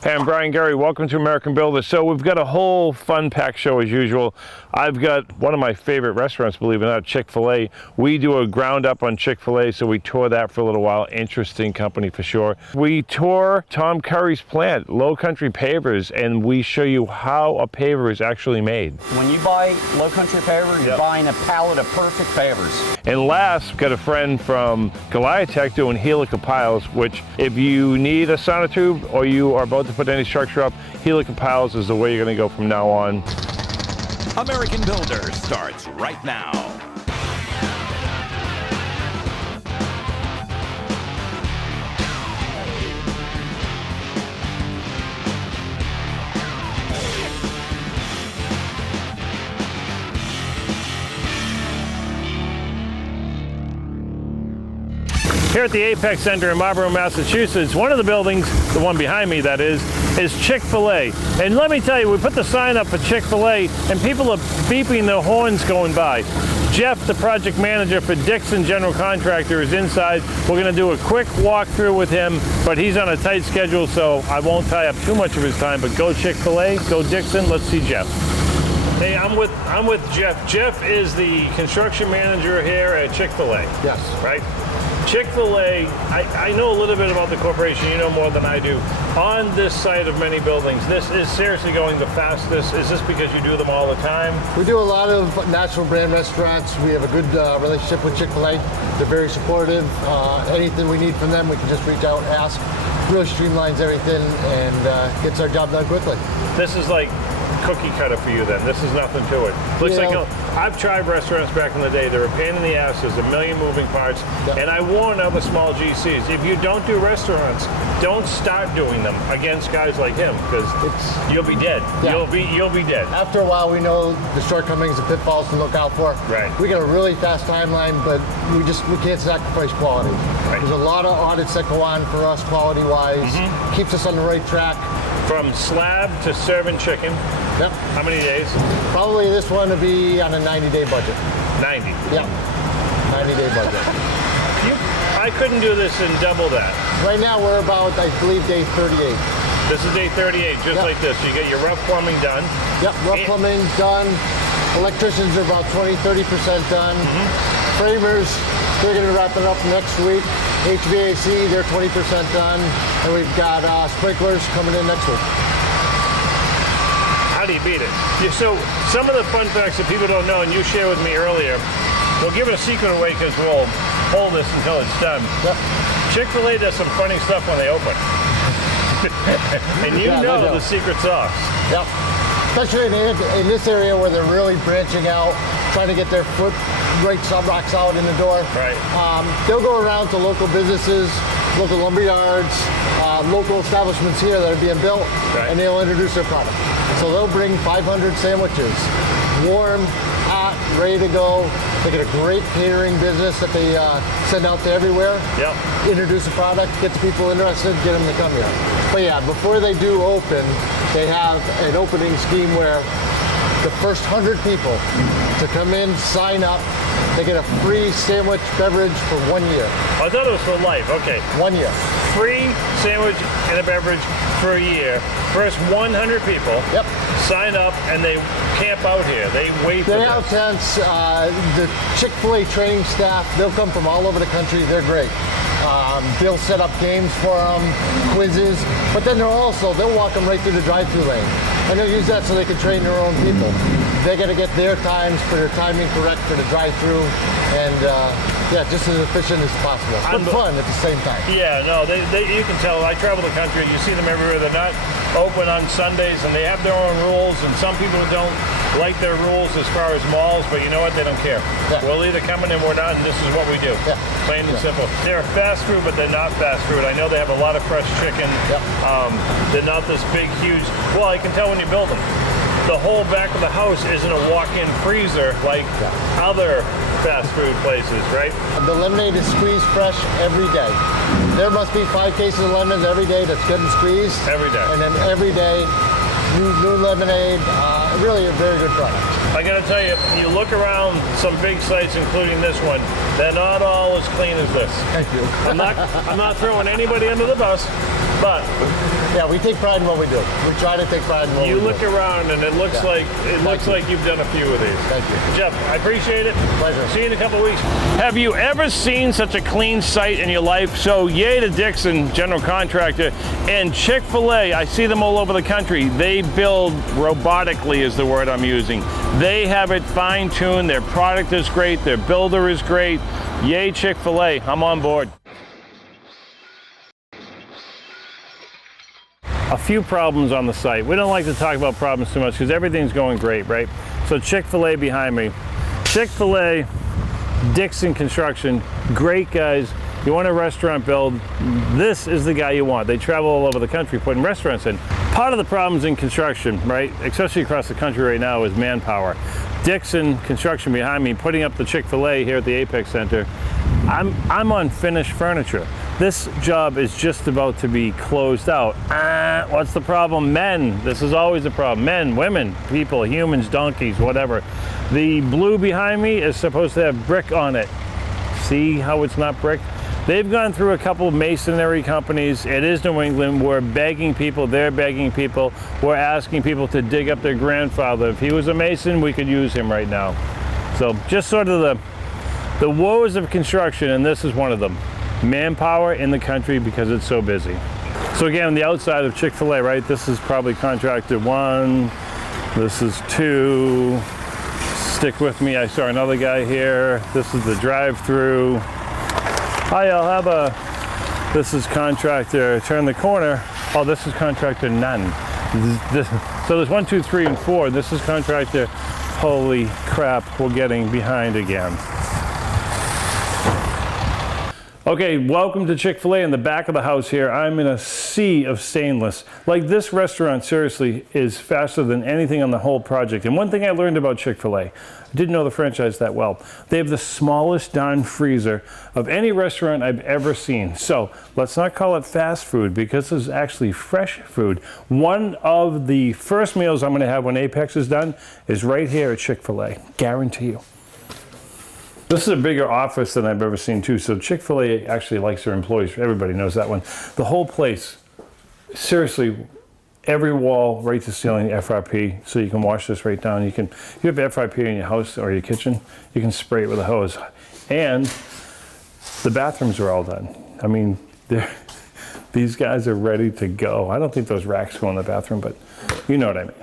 Hey, I'm Brian Gurry. Welcome to American Builder. So we've got a whole fun pack show as usual. I've got one of my favorite restaurants, believe it or not, Chick-fil-a. We do a ground up on Chick-fil-a, so we tour that for a little while. Interesting company for sure. We tour Tom Curry's plant, Low Country Pavers, and we show you how a paver is actually made. When you buy Low Country Paver, you're buying a pallet of perfect pavers. And last, we've got a friend from Goliathtech doing Helical piles, which if you need a sonotube or you are about to put any structure up, Helical piles is the way you're going to go from now on. American Builder starts right now. Here at the Apex Center in Marlborough, Massachusetts, one of the buildings, the one behind me that is Chick-fil-a. And let me tell you, we put the sign up for Chick-fil-a and people are beeping their horns going by. Jeff, the project manager for Dixon General Contractor, is inside. We're going to do a quick walkthrough with him, but he's on a tight schedule, so I won't tie up too much of his time. But go Chick-fil-a, go Dixon, let's see Jeff. Hey, I'm with Jeff. Jeff is the construction manager here at Chick-fil-a. Yes. Right? Chick-fil-a, I know a little bit about the corporation, you know more than I do. On this site of many buildings, this is seriously going the fastest. Is this because you do them all the time? We do a lot of national brand restaurants. We have a good relationship with Chick-fil-a. They're very supportive. Anything we need from them, we can just reach out, ask. Really streamlines everything and gets our job done quickly. This is like cookie cutter for you then. This is nothing to it. Looks like I've tried restaurants back in the day. They're a pain in the ass. There's a million moving parts. Yep. And I warn other small GCs, if you don't do restaurants, don't start doing them against guys like him because you'll be dead. Yeah. You'll be dead. After a while, we know the shortcomings, the pitfalls to look out for. Right. We got a really fast timeline, but we can't sacrifice quality. Right. There's a lot of audits that go on for us quality-wise. Mm-hmm. Keeps us on the right track. From slab to serving chicken. Yep. How many days? Probably this one to be on a 90-day budget. 90? Yeah. 90-day budget. I couldn't do this in double that. Right now we're about, I believe, day 38. This is day 38, just like this. You get your rough plumbing done. Yep, rough plumbing done. Electricians are about 20-30% done. Mm-hmm. Framers, they're going to be wrapping up next week. HVAC, they're 20% done. And we've got sprinklers coming in next week. How do you beat it? So some of the fun facts that people don't know, and you shared with me earlier, we'll give it a secret away because we'll hold this until it's done. Yep. Chick-fil-a does some funny stuff when they open. And you know the secret sauce. Yep. Especially in this area where they're really branching out, trying to get their foot rock solid in the door. Right. They'll go around to local businesses, local lumber yards, local establishments here that are being built, and they'll introduce their product. So they'll bring 500 sandwiches, warm, hot, ready to go. They get a great catering business that they send out to everywhere. Yep. Introduce a product, gets people interested, get them to come here. But yeah, before they do open, they have an opening scheme where the first 100 people to come in, sign up, they get a free sandwich beverage for 1 year. I thought it was for life, okay. 1 year. Free sandwich and a beverage for a year. First 100 people sign up and they camp out here. They wait for this. They have tents. The Chick-fil-a training staff, they'll come from all over the country. They're great. They'll set up games for them, quizzes, but then they'll walk them right through the drive-through lane. And they'll use that so they can train their own people. They got to get their times for their timing correct for the drive-through, and just as efficient as possible. But fun at the same time. Yeah, no, you can tell. I travel the country. You see them everywhere. They're not open on Sundays, and they have their own rules. And some people don't like their rules as far as malls, but you know what? They don't care. Yeah. We'll either come in and we're not, and this is what we do. Yeah. Plain and simple. They're fast food, but they're not fast food. I know they have a lot of fresh chicken. Yep. They're not this big, huge. Well, I can tell when you build them. The whole back of the house isn't a walk-in freezer like other fast food places, right? The lemonade is squeezed fresh every day. There must be 5 cases of lemons every day that's good and squeezed. Every day. And then every day, new lemonade. Really a very good product. I gotta tell you, you look around some big sites, including this one, they're not all as clean as this. Thank you. I'm not throwing anybody under the bus, But Yeah, we take pride in what we do. We try to take pride in what we do. you look around and it looks like you've done a few of these. Thank you. Jeff, I appreciate it. Pleasure. See you in a couple of weeks. Have you ever seen such a clean site in your life? So yay to Dixon, general contractor, and Chick-fil-A. I see them all over the country. They build robotically is the word I'm using. They have it fine-tuned. Their product is great. Their builder is great. Yay Chick-fil-A. I'm on board. A few problems on the site. We don't like to talk about problems too much because everything's going great, right? So Chick-fil-A behind me. Chick-fil-A, Dixon Construction, great guys. You want a restaurant build, this is the guy you want. They travel all over the country putting restaurants in. Part of the problems in construction, right, especially across the country right now, is manpower. Dixon Construction behind me, putting up the Chick-fil-A here at the Apex Center. I'm on finished furniture. This job is just about to be closed out. What's the problem? Men. This is always a problem. Men, women, people, humans, donkeys, whatever. The blue behind me is supposed to have brick on it. See how it's not brick? They've gone through a couple of masonry companies. It is New England. We're begging people, they're begging people. We're asking people to dig up their grandfather. If he was a mason, we could use him right now. So just sort of the woes of construction, and this is one of them. Manpower in the country because it's so busy. So again, on the outside of Chick-fil-A, right, this is probably contractor 1, this is 2. Stick with me, I saw another guy here. This is the drive-through. Hi, I'll have a, this is contractor, turn the corner. Oh, this is contractor none. So there's 1, 2, 3, and 4. This is contractor, holy crap, we're getting behind again. Okay, welcome to Chick-fil-A in the back of the house here. I'm in a sea of stainless. Like, this restaurant, seriously, is faster than anything on the whole project. And one thing I learned about Chick-fil-A, I didn't know the franchise that well. They have the smallest darn freezer of any restaurant I've ever seen. So let's not call it fast food because this is actually fresh food. One of the first meals I'm gonna have when Apex is done is right here at Chick-fil-A, guarantee you. This is a bigger office than I've ever seen too. So Chick-fil-A actually likes their employees. Everybody knows that one. The whole place, seriously, every wall right to ceiling FRP, so you can wash this right down. You have FRP in your house or your kitchen, you can spray it with a hose. And the bathrooms are all done. I mean, these guys are ready to go. I don't think those racks go in the bathroom, but you know what I mean.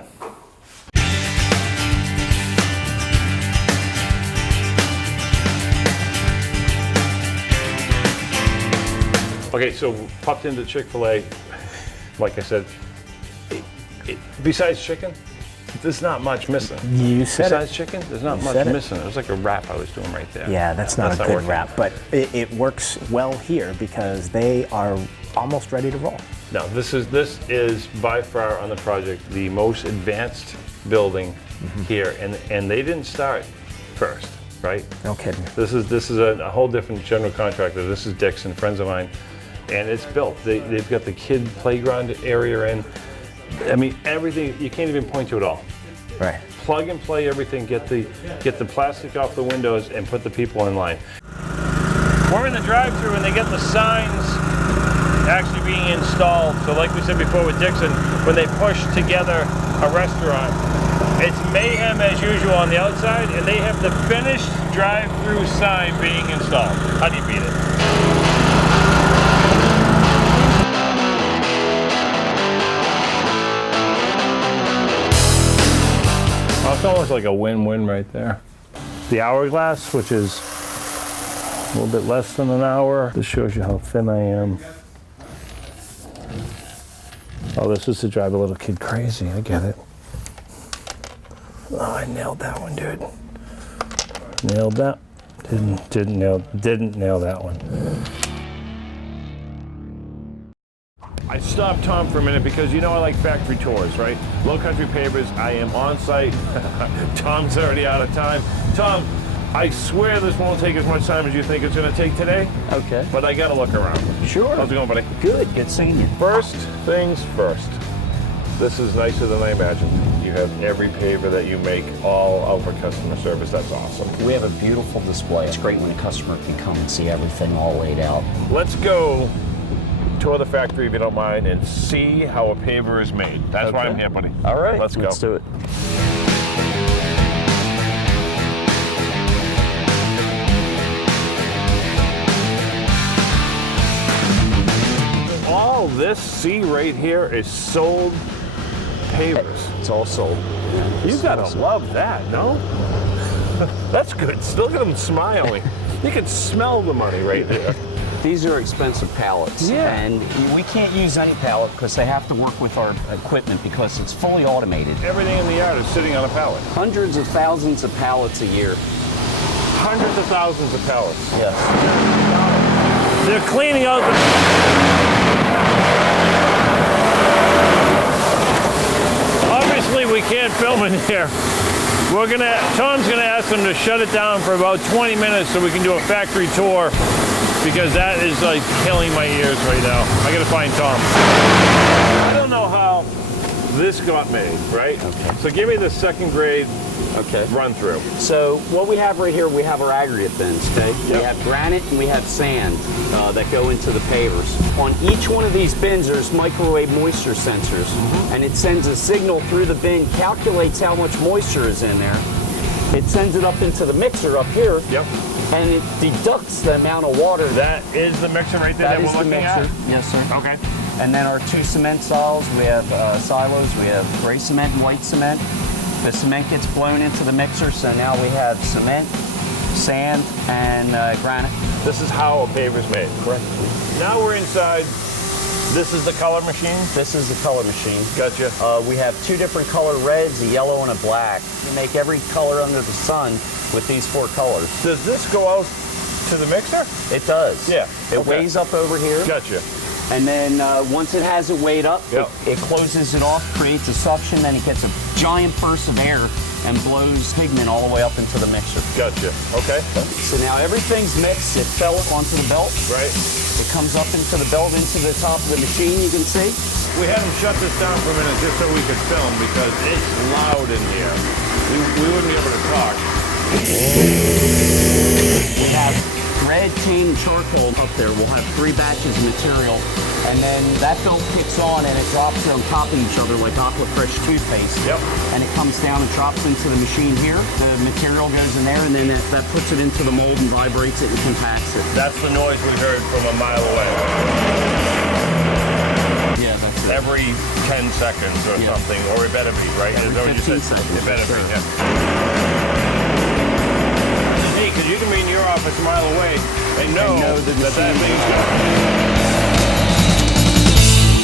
Okay, so popped into Chick-fil-A. Like I said, besides chicken, there's not much missing. You said besides chicken, there's not much missing. It was like a wrap I was doing right there. Yeah, that's not a good wrap, but it works well here because they are almost ready to roll. No, this is by far on the project the most advanced building here, and they didn't start first, right? No kidding. This is a whole different general contractor. This is Dixon, friends of mine. And it's built. They've got the kid playground area in. I mean, everything, you can't even point to it all. Right. Plug and play everything, get the plastic off the windows and put the people in line. We're in the drive-thru and they get the signs actually being installed. So like we said before with Dixon, when they push together a restaurant, it's mayhem as usual on the outside, and they have the finished drive-thru sign being installed. How do you beat it? It's almost like a win-win right there. The hourglass, which is a little bit less than an hour. This shows you how thin I am. Oh, this is to drive a little kid crazy. I get it. Oh, I nailed that one, dude. Nailed that. Didn't nail that one. I stopped Tom for a minute because you know I like factory tours, right? Low Country Pavers, I am on site. Tom's already out of time. Tom, I swear this won't take as much time as you think it's going to take today. Okay. But I got to look around. Sure. How's it going, buddy? Good seeing you. First things first. This is nicer than I imagined. You have every paver that you make all over customer service. That's awesome. We have a beautiful display. It's great when a customer can come and see everything all laid out. Let's go tour the factory if you don't mind and see how a paver is made. That's why I'm here, buddy. All right, let's go. Let's do it. All this C right here is sold pavers. It's all sold. You gotta love that, no? That's good. Still get them smiling. You can smell the money right there. These are expensive pallets. Yeah. And we can't use any pallet because they have to work with our equipment because it's fully automated. Everything in the yard is sitting on a pallet. Hundreds of thousands of pallets a year. Hundreds of thousands of pallets. Yes. They're cleaning out the... Obviously, we can't film in here. Tom's gonna ask them to shut it down for about 20 minutes so we can do a factory tour, because that is like killing my ears right now. I gotta find Tom. I don't know how this got made, right? Okay. So give me the second grade run through. So what we have right here, we have our aggregate bins, okay? Yep. We have granite and we have sand that go into the pavers. On each one of these bins, there's microwave moisture sensors, and it sends a signal through the bin, calculates how much moisture is in there. It sends it up into the mixer up here, and it deducts the amount of water. That is the mixer right there that we're looking at? Yes, sir. Okay. And then our two cement silos, we have silos, we have gray cement and white cement. The cement gets blown into the mixer, so now we have cement, sand, and granite. This is how a paver's made. Correct. Now we're inside. This is the color machine? This is the color machine. Gotcha. We have two different color reds, a yellow and a black. We make every color under the sun with these four colors. Does this go out to the mixer? It does. Yeah. It weighs up over here. Gotcha. And then once it has it weighed up, it closes it off, creates a suction, then it gets a giant burst of air and blows pigment all the way up into the mixer. Gotcha. Okay. So now everything's mixed. It fell onto the belt. Right. It comes up into the belt, into the top of the machine, you can see. We had them shut this down for a minute just so we could film because it's loud in here. We wouldn't be able to talk. We have red, tan, and charcoal up there. We'll have 3 batches of material. And then that belt kicks on and it drops on top of each other like Aquafresh toothpaste. Yep. And it comes down and drops into the machine here. The material goes in there and then that puts it into the mold and vibrates it and compacts it. That's the noise we heard from a mile away. Yeah, that's it. Every 10 seconds or something, or it better be, right? Every 15 seconds. It better be, Yes, Hey, because you can be in your office a mile away and know that thing's going.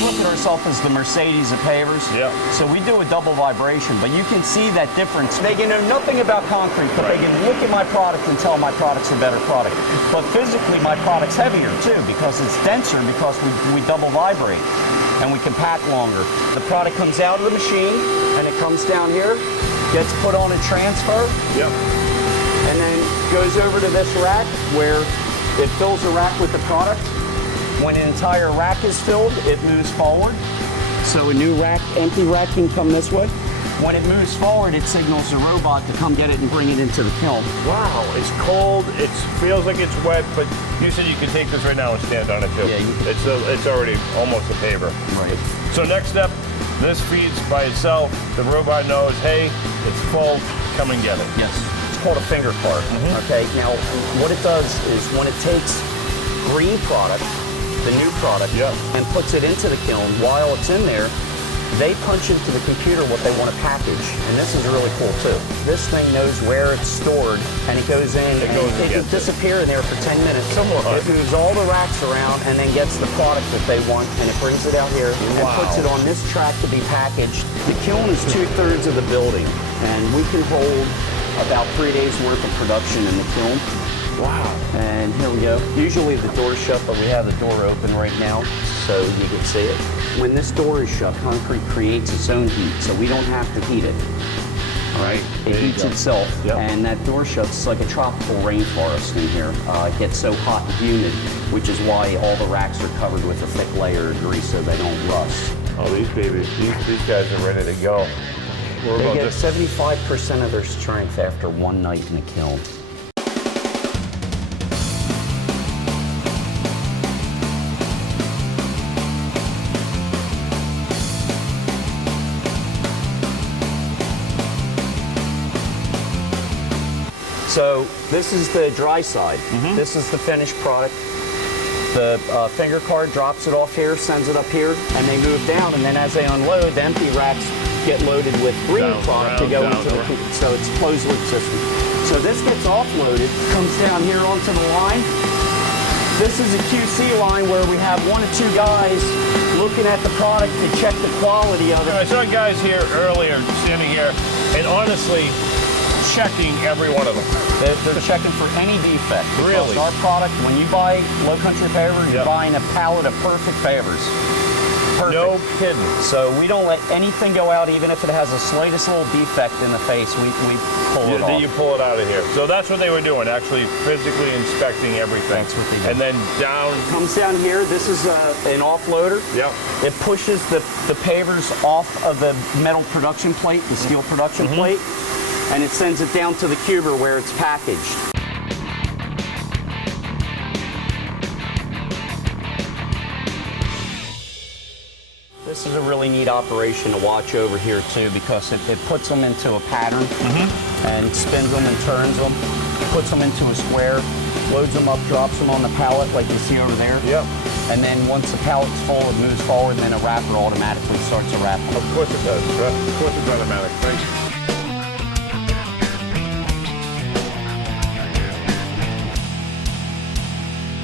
Look at ourselves as the Mercedes of pavers. Yeah. So we do a double vibration, but you can see that difference. They can know nothing about concrete, but they can look at my product and tell my product's a better product. But physically, my product's heavier too because it's denser because we double vibrate and we can pack longer. The product comes out of the machine and it comes down here, gets put on a transfer. Yep. And then goes over to this rack where it fills the rack with the product. When an entire rack is filled, it moves forward. So a new rack, empty rack can come this way. When it moves forward, it signals the robot to come get it and bring it into the kiln. Wow, it's cold, it feels like it's wet, but you said you could take this right now and stand on it too. Yeah, it's already almost a paver. Right. So next step, this feeds by itself. The robot knows, hey, it's full, come and get it. Yes. Called a finger cart. Okay, now what it does is when it takes green product, the new product, and puts it into the kiln, while it's in there, they punch into the computer what they want to package, and this is really cool too. This thing knows where it's stored, and it goes in, it can disappear in there for 10 minutes. It moves all the racks around and then gets the product that they want, and it brings it out here and puts it on this track to be packaged. The kiln is 2/3 of the building, and we can hold about 3 days worth of production in the kiln. Wow. And here we go. Usually the door's shut, but we have the door open right now so you can see it. When this door is shut, concrete creates its own heat, so we don't have to heat it. All right? It heats itself, and that door shuts. It's like a tropical rainforest in here. It gets so hot and humid, which is why all the racks are covered with a thick layer of grease so they don't rust. Oh, these babies, these guys are ready to go. They get 75% of their strength after one night in the kiln. So this is the dry side. This is the finished product. The finger card drops it off here, sends it up here, and they move down, and then as they unload, the empty racks get loaded with green product to go into the, so it's a closed loop system. So this gets offloaded, comes down here onto the line. This is a QC line where we have 1 or 2 guys looking at the product to check the quality of it. I saw guys here earlier standing here, and honestly, checking every one of them. They're checking for any defect. Really? Because our product, when you buy Low Country Paver, you're buying a pallet of perfect Pavers. Perfect. No kidding. So we don't let anything go out, even if it has the slightest little defect in the face, we pull it off. You pull it out of here. So that's what they were doing, actually physically inspecting everything. That's what they do. And then down. It comes down here. This is an offloader. Yep. It pushes the Pavers off of the metal production plate, the steel production plate, and it sends it down to the cuber where it's packaged. This is a really neat operation to watch over here too, because it puts them into a pattern and spins them and turns them, puts them into a square, loads them up, drops them on the pallet like you see over there. Yep. And then once the pallet's full, it moves forward, and then a wrapper automatically starts to wrap. Of course it does. Of course it's automatic. Thanks.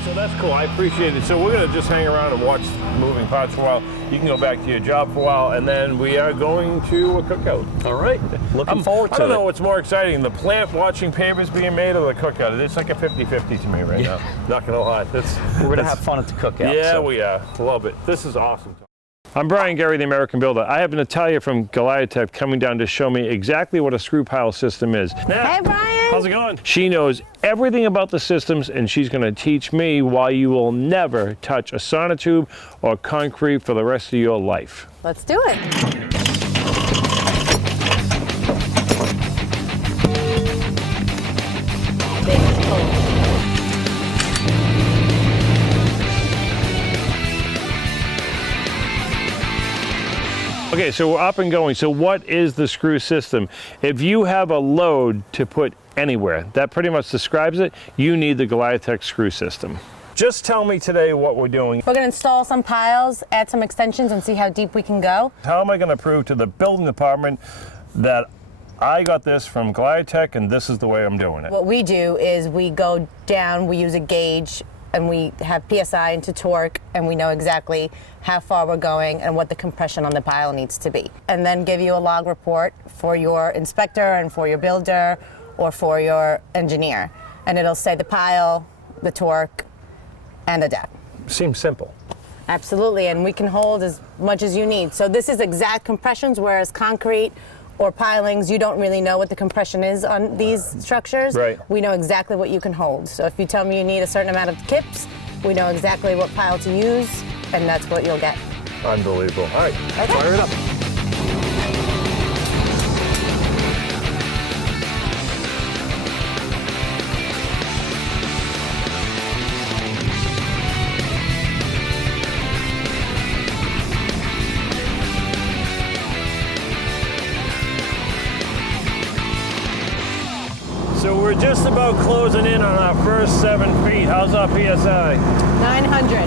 So that's cool. I appreciate it. So we're going to just hang around and watch moving parts for a while. You can go back to your job for a while, and then we are going to a cookout. All right. Looking forward to it. I don't know what's more exciting, the plant watching Pavers being made or the cookout. It's like a 50-50 to me right now. Not going to lie. We're going to have fun at the cookout. Yeah, so. we are. Love it. This is awesome. I'm Brian Gurry, the American Builder. I have Natalia from Goliathtech coming down to show me exactly what a screw pile system is. Hey, Brian. How's it going? She knows everything about the systems, and she's going to teach me why you will never touch a sonotube or concrete for the rest of your life. Let's do it. Okay, so we're up and going. So what is the screw system? If you have a load to put anywhere, that pretty much describes it. You need the Goliathtech screw system. Just tell me today what we're doing. We're going to install some piles, add some extensions, and see how deep we can go. How am I going to prove to the building department that I got this from Goliathtech and this is the way I'm doing it? What we do is we go down, we use a gauge, and we have PSI into torque, and we know exactly how far we're going and what the compression on the pile needs to be. And then give you a log report for your inspector and for your builder or for your engineer. And it'll say the pile, the torque, and the depth. Seems simple. Absolutely, and we can hold as much as you need. So this is exact compressions, whereas concrete or pilings, you don't really know what the compression is on these structures. Right. We know exactly what you can hold. So if you tell me you need a certain amount of kips, we know exactly what pile to use, and that's what you'll get. Unbelievable. All right, fire it up. So we're just about closing in on our first 7 feet. How's our PSI? 900.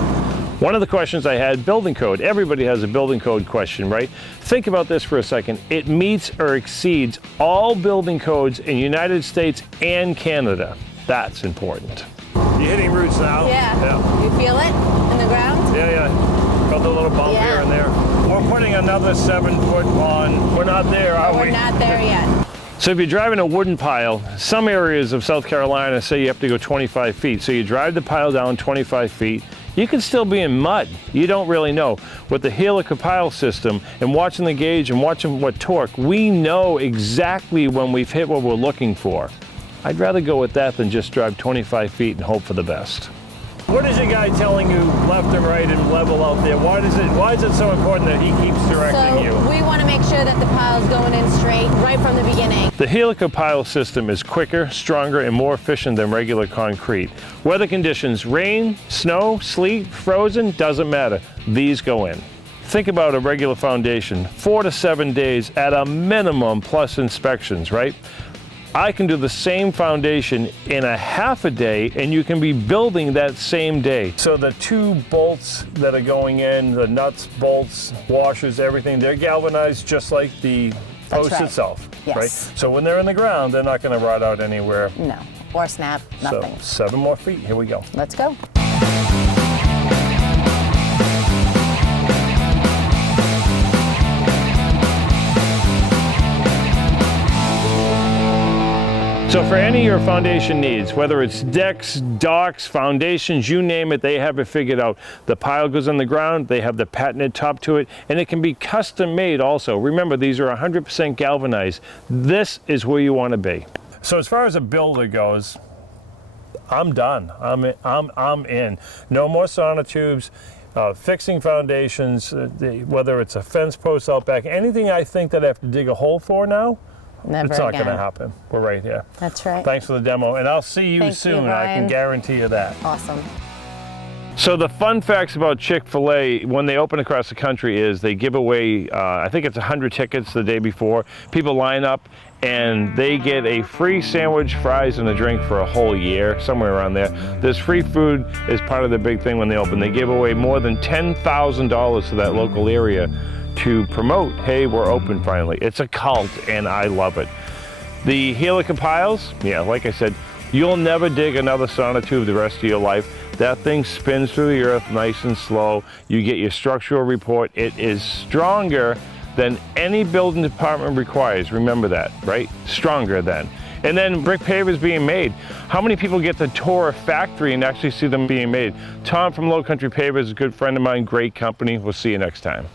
One of the questions I had, building code. Everybody has a building code question, right? Think about this for a second. It meets or exceeds all building codes in the United States and Canada. That's important. You're hitting roots now? Yeah. You feel it in the ground? Yeah. Felt a little bump here and there. We're putting another 7 foot on. We're not there, are we? We're not there yet. So if you're driving a wooden pile, some areas of South Carolina say you have to go 25 feet. So you drive the pile down 25 feet, you could still be in mud. You don't really know. With the Helical pile system and watching the gauge and watching what torque, we know exactly when we've hit what we're looking for. I'd rather go with that than just drive 25 feet and hope for the best. What is your guy telling you left and right and level out there? Why is it so important that he keeps directing you? We want to make sure that the pile's going in straight right from the beginning. The Helical pile system is quicker, stronger, and more efficient than regular concrete. Weather conditions, rain, snow, sleet, frozen, doesn't matter. These go in. Think about a regular foundation, 4 to 7 days at a minimum plus inspections, right? I can do the same foundation in a half a day, and you can be building that same day. So the 2 bolts that are going in, the nuts, bolts, washers, everything, they're galvanized just like the post itself, Yes. right? So when they're in the ground, they're not going to rot out anywhere. No, or snap, nothing. So 7 more feet, here we go. Let's go. So for any of your foundation needs, whether it's decks, docks, foundations, you name it, they have it figured out. The pile goes on the ground, they have the patented top to it, and it can be custom made also. Remember, these are 100% galvanized. This is where you want to be. So as far as a builder goes, I'm done. I'm in. No more sonotubes. Fixing foundations, whether it's a fence post out back, anything I think that I have to dig a hole for now, Never it's not again. going to happen. We're right here. That's right. Thanks for the demo, and I'll see you Thank soon. you, I can Brian. guarantee you that. Awesome. So the fun facts about Chick-fil-A when they open across the country is they give away, I think it's 100 tickets the day before. People line up and they get a free sandwich, fries, and a drink for a whole year, somewhere around there. This free food is part of the big thing when they open. They give away more than $10,000 to that local area to promote, hey, we're open finally. It's a cult, and I love it. The Helical piles, yeah, like I said, you'll never dig another sonotube the rest of your life. That thing spins through the earth nice and slow. You get your structural report. It is stronger than any building department requires. Remember that, right? Stronger than. And then brick pavers being made. How many people get to tour a factory and actually see them being made? Tom from Low Country Pavers is a good friend of mine, great company. We'll see you next time.